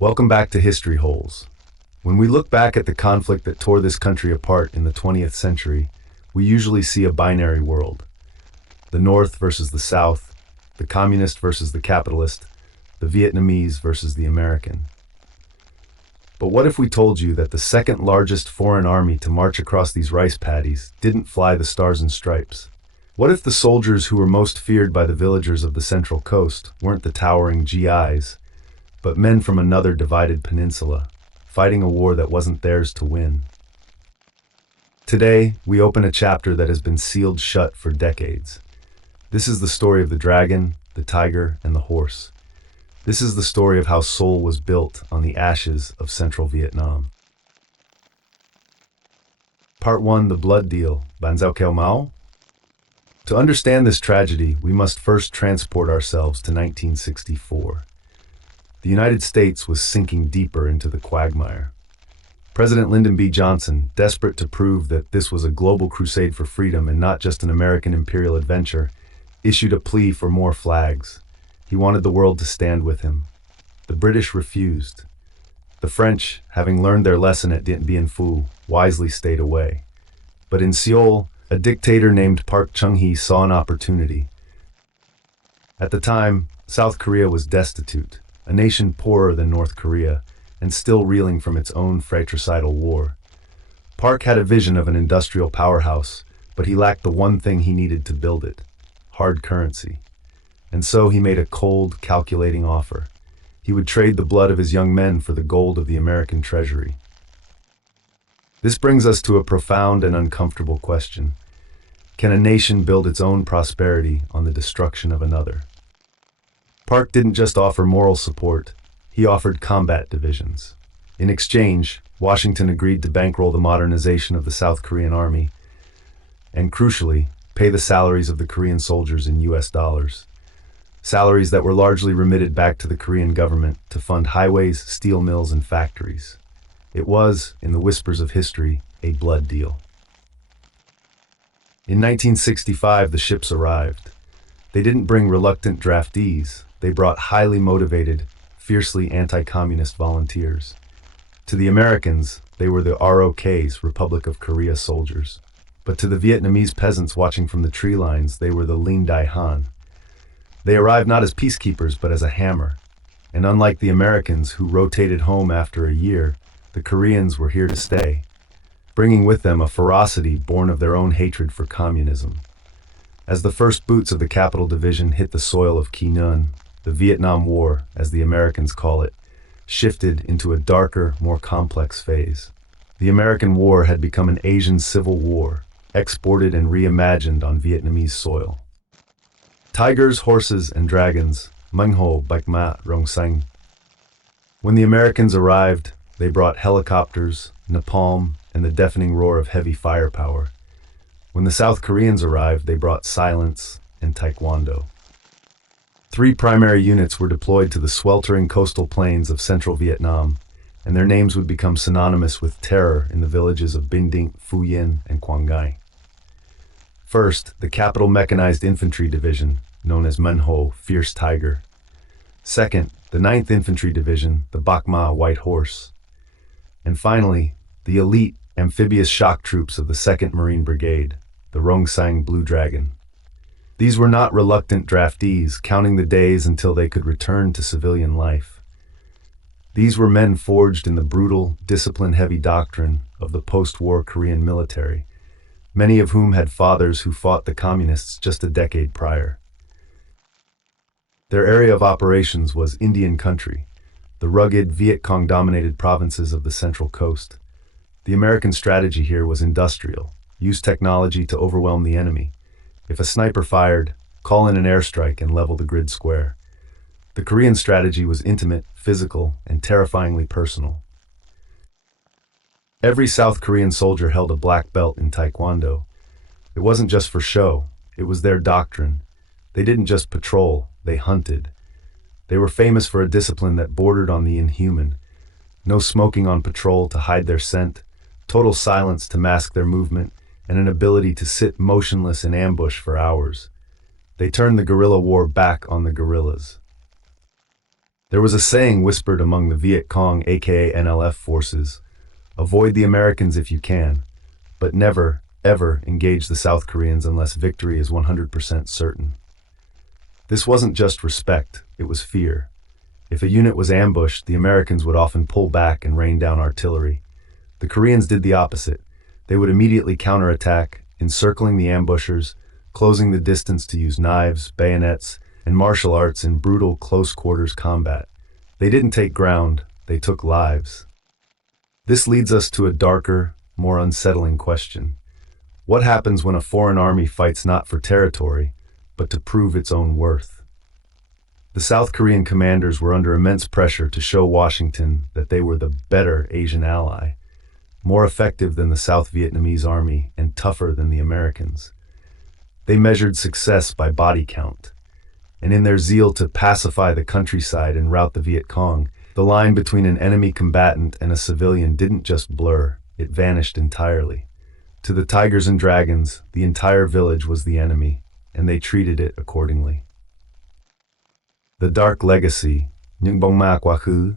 Welcome back to History Holes. When we look back at the conflict that tore this country apart in the 20th century, we usually see a binary world. The North versus the South, the communist versus the capitalist, the Vietnamese versus the American. But what if we told you that the second largest foreign army to march across these rice paddies didn't fly the stars and stripes? What if the soldiers who were most feared by the villagers of the Central Coast weren't the towering GIs, but men from another divided peninsula, fighting a war that wasn't theirs to win? Today, we open a chapter that has been sealed shut for decades. This is the story of the dragon, the tiger, and the horse. This is the story of how Seoul was built on the ashes of Central Vietnam. Part 1, The Blood Deal, Ban Giao Keo Mao? To understand this tragedy, we must first transport ourselves to 1964. The United States was sinking deeper into the quagmire. President Lyndon B. Johnson, desperate to prove that this was a global crusade for freedom and not just an American imperial adventure, issued a plea for more flags. He wanted the world to stand with him. The British refused. The French, having learned their lesson at Dien Bien Phu, wisely stayed away. But in Seoul, a dictator named Park Chung-hee saw an opportunity. At the time, South Korea was destitute, a nation poorer than North Korea, and still reeling from its own fratricidal war. Park had a vision of an industrial powerhouse, but he lacked the one thing he needed to build it: hard currency. And so he made a cold, calculating offer. He would trade the blood of his young men for the gold of the American treasury. This brings us to a profound and uncomfortable question. Can a nation build its own prosperity on the destruction of another? Park didn't just offer moral support, he offered combat divisions. In exchange, Washington agreed to bankroll the modernization of the South Korean army, and crucially, pay the salaries of the Korean soldiers in US dollars. Salaries that were largely remitted back to the Korean government to fund highways, steel mills, and factories. It was, in the whispers of history, a blood deal. In 1965, the ships arrived. They didn't bring reluctant draftees. They brought highly motivated, fiercely anti-communist volunteers. To the Americans, they were the ROK's, Republic of Korea soldiers. But to the Vietnamese peasants watching from the tree lines, they were the Lai Đại Hàn. They arrived not as peacekeepers, but as a hammer. And unlike the Americans, who rotated home after a year, the Koreans were here to stay, bringing with them a ferocity born of their own hatred for communism. As the first boots of the Capital Division hit the soil of Quy Nhon, the Vietnam War, as the Americans call it, shifted into a darker, more complex phase. The American War had become an Asian civil war, exported and reimagined on Vietnamese soil. Tigers, horses, and dragons, Manh Ho Bạch Ma Rong Sang. When the Americans arrived, they brought helicopters, napalm, and the deafening roar of heavy firepower. When the South Koreans arrived, they brought silence and Taekwondo. 3 primary units were deployed to the sweltering coastal plains of central Vietnam, and their names would become synonymous with terror in the villages of Binh Dinh, Phu Yen, and Quang Ngai. First, the Capital Mechanized Infantry Division, known as Manh Ho, Fierce Tiger. Second, the 9th Infantry Division, the Bach Ma, White Horse. And finally, the elite amphibious shock troops of the 2nd Marine Brigade, the Rong Sang Blue Dragon. These were not reluctant draftees counting the days until they could return to civilian life. These were men forged in the brutal, discipline-heavy doctrine of the post-war Korean military, many of whom had fathers who fought the communists just a decade prior. Their area of operations was Indian country, the rugged Viet Cong-dominated provinces of the Central Coast. The American strategy here was industrial, use technology to overwhelm the enemy. If a sniper fired, call in an airstrike and level the grid square. The Korean strategy was intimate, physical, and terrifyingly personal. Every South Korean soldier held a black belt in Taekwondo. It wasn't just for show, it was their doctrine. They didn't just patrol, they hunted. They were famous for a discipline that bordered on the inhuman. No smoking on patrol to hide their scent, total silence to mask their movement, and an ability to sit motionless in ambush for hours. They turned the guerrilla war back on the guerrillas. There was a saying whispered among the Viet Cong aka NLF forces: avoid the Americans if you can, but never, ever engage the South Koreans unless victory is 100% certain. This wasn't just respect, it was fear. If a unit was ambushed, the Americans would often pull back and rain down artillery. The Koreans did the opposite. They would immediately counterattack, encircling the ambushers, closing the distance to use knives, bayonets, and martial arts in brutal close-quarters combat. They didn't take ground, they took lives. This leads us to a darker, more unsettling question. What happens when a foreign army fights not for territory, but to prove its own worth? The South Korean commanders were under immense pressure to show Washington that they were the better Asian ally, more effective than the South Vietnamese army and tougher than the Americans. They measured success by body count, and in their zeal to pacify the countryside and rout the Viet Cong, the line between an enemy combatant and a civilian didn't just blur, it vanished entirely. To the tigers and dragons, the entire village was the enemy, and they treated it accordingly. The Dark Legacy, Nungbong Mak Waku.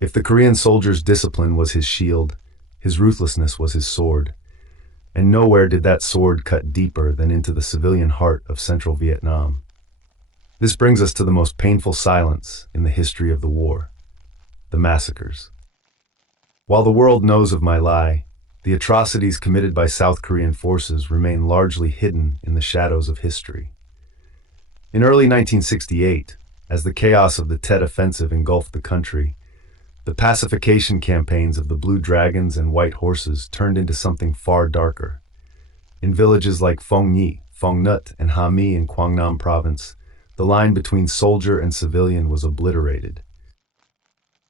If the Korean soldier's discipline was his shield, his ruthlessness was his sword. And nowhere did that sword cut deeper than into the civilian heart of central Vietnam. This brings us to the most painful silence in the history of the war: the massacres. While the world knows of My Lai, the atrocities committed by South Korean forces remain largely hidden in the shadows of history. In early 1968, as the chaos of the Tet Offensive engulfed the country, the pacification campaigns of the Blue Dragons and White Horses turned into something far darker. In villages like Phong Nhi, Phong Nut, and Ha Mi in Quang Nam Province, the line between soldier and civilian was obliterated.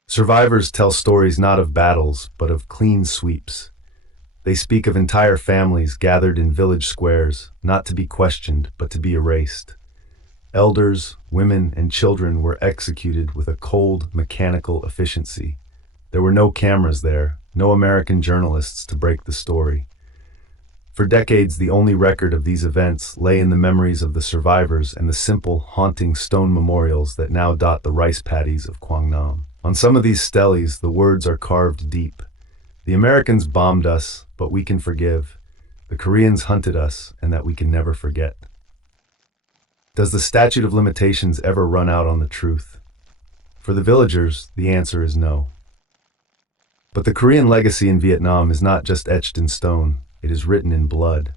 Survivors tell stories not of battles, but of clean sweeps. They speak of entire families gathered in village squares, not to be questioned, but to be erased. Elders, women, and children were executed with a cold, mechanical efficiency. There were no cameras there, no American journalists to break the story. For decades, the only record of these events lay in the memories of the survivors and the simple, haunting stone memorials that now dot the rice paddies of Quang Nam. On some of these steles, the words are carved deep. The Americans bombed us, but we can forgive. The Koreans hunted us, and that we can never forget. Does the statute of limitations ever run out on the truth? For the villagers, the answer is no. But the Korean legacy in Vietnam is not just etched in stone, it is written in blood.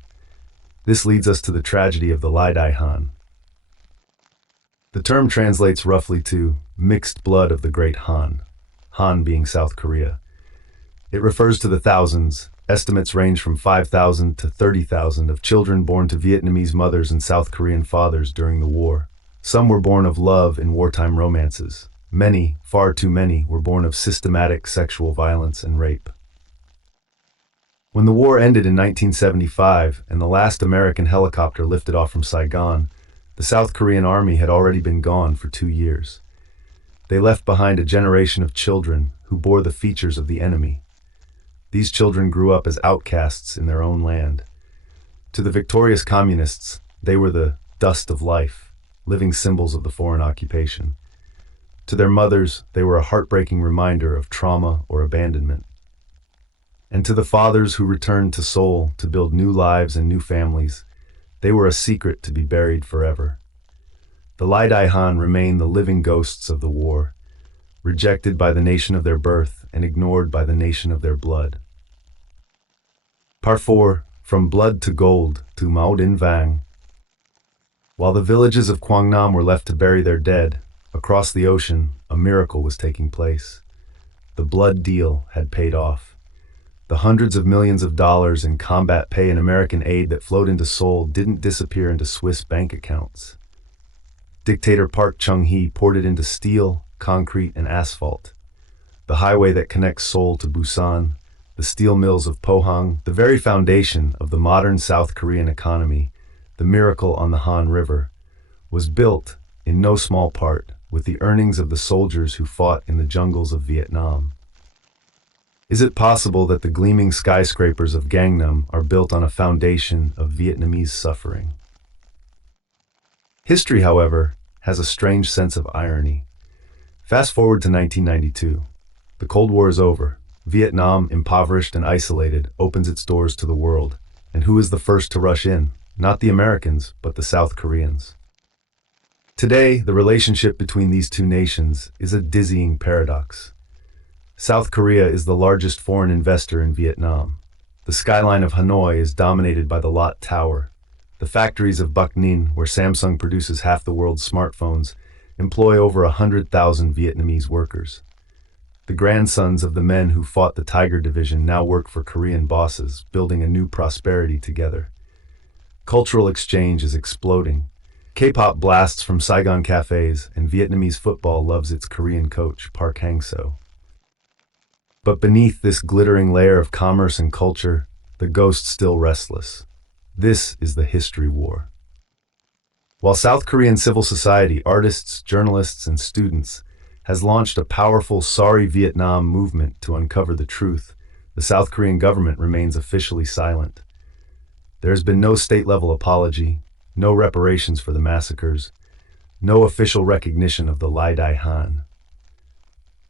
This leads us to the tragedy of the Lai Đại Hàn. The term translates roughly to mixed blood of the Great Han, Han being South Korea. It refers to the thousands, estimates range from 5,000 to 30,000 of children born to Vietnamese mothers and South Korean fathers during the war. Some were born of love in wartime romances. Many, far too many, were born of systematic sexual violence and rape. When the war ended in 1975 and the last American helicopter lifted off from Saigon, the South Korean army had already been gone for 2 years. They left behind a generation of children who bore the features of the enemy. These children grew up as outcasts in their own land. To the victorious communists, they were the dust of life, living symbols of the foreign occupation. To their mothers, they were a heartbreaking reminder of trauma or abandonment. And to the fathers who returned to Seoul to build new lives and new families, they were a secret to be buried forever. The Lai Đại Hàn remain the living ghosts of the war, rejected by the nation of their birth and ignored by the nation of their blood. Part 4, From Blood to Gold to Mao Din Vang. While the villages of Quang Nam were left to bury their dead, across the ocean, a miracle was taking place. The blood deal had paid off. The hundreds of millions of dollars in combat pay and American aid that flowed into Seoul didn't disappear into Swiss bank accounts. Dictator Park Chung-hee poured it into steel, concrete, and asphalt. The highway that connects Seoul to Busan, the steel mills of Pohang, the very foundation of the modern South Korean economy, the miracle on the Han River, was built, in no small part, with the earnings of the soldiers who fought in the jungles of Vietnam. Is it possible that the gleaming skyscrapers of Gangnam are built on a foundation of Vietnamese suffering? History, however, has a strange sense of irony. Fast forward to 1992. The Cold War is over. Vietnam, impoverished and isolated, opens its doors to the world. And who is the first to rush in? Not the Americans, but the South Koreans. Today, the relationship between these two nations is a dizzying paradox. South Korea is the largest foreign investor in Vietnam. The skyline of Hanoi is dominated by the Lot Tower. The factories of Bac Ninh, where Samsung produces half the world's smartphones, employ over 100,000 Vietnamese workers. The grandsons of the men who fought the Tiger Division now work for Korean bosses, building a new prosperity together. Cultural exchange is exploding. K-pop blasts from Saigon cafes, and Vietnamese football loves its Korean coach, Park Hang-seo. But beneath this glittering layer of commerce and culture, the ghost still restless. This is the history war. While South Korean civil society, artists, journalists, and students has launched a powerful Sorry Vietnam movement to uncover the truth, the South Korean government remains officially silent. There has been no state-level apology, no reparations for the massacres, no official recognition of the Lai Đại Hàn.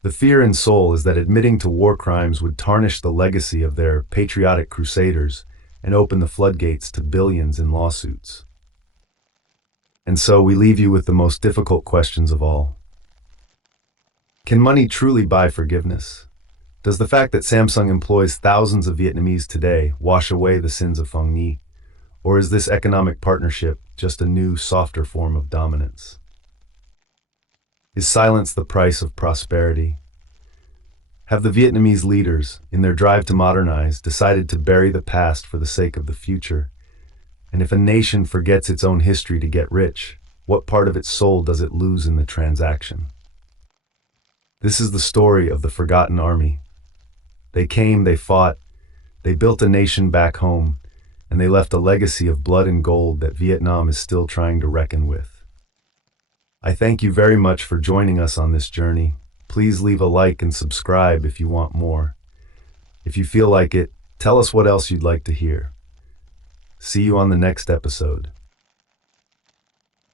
The fear in Seoul is that admitting to war crimes would tarnish the legacy of their patriotic crusaders and open the floodgates to billions in lawsuits. And so we leave you with the most difficult questions of all. Can money truly buy forgiveness? Does the fact that Samsung employs thousands of Vietnamese today wash away the sins of Phung Nhi? Or is this economic partnership just a new, softer form of dominance? Is silence the price of prosperity? Have the Vietnamese leaders, in their drive to modernize, decided to bury the past for the sake of the future? And if a nation forgets its own history to get rich, what part of its soul does it lose in the transaction? This is the story of the Forgotten Army. They came, they fought, they built a nation back home, and they left a legacy of blood and gold that Vietnam is still trying to reckon with. I thank you very much for joining us on this journey. Please leave a like and subscribe if you want more. If you feel like it, tell us what else you'd like to hear. See you on the next episode.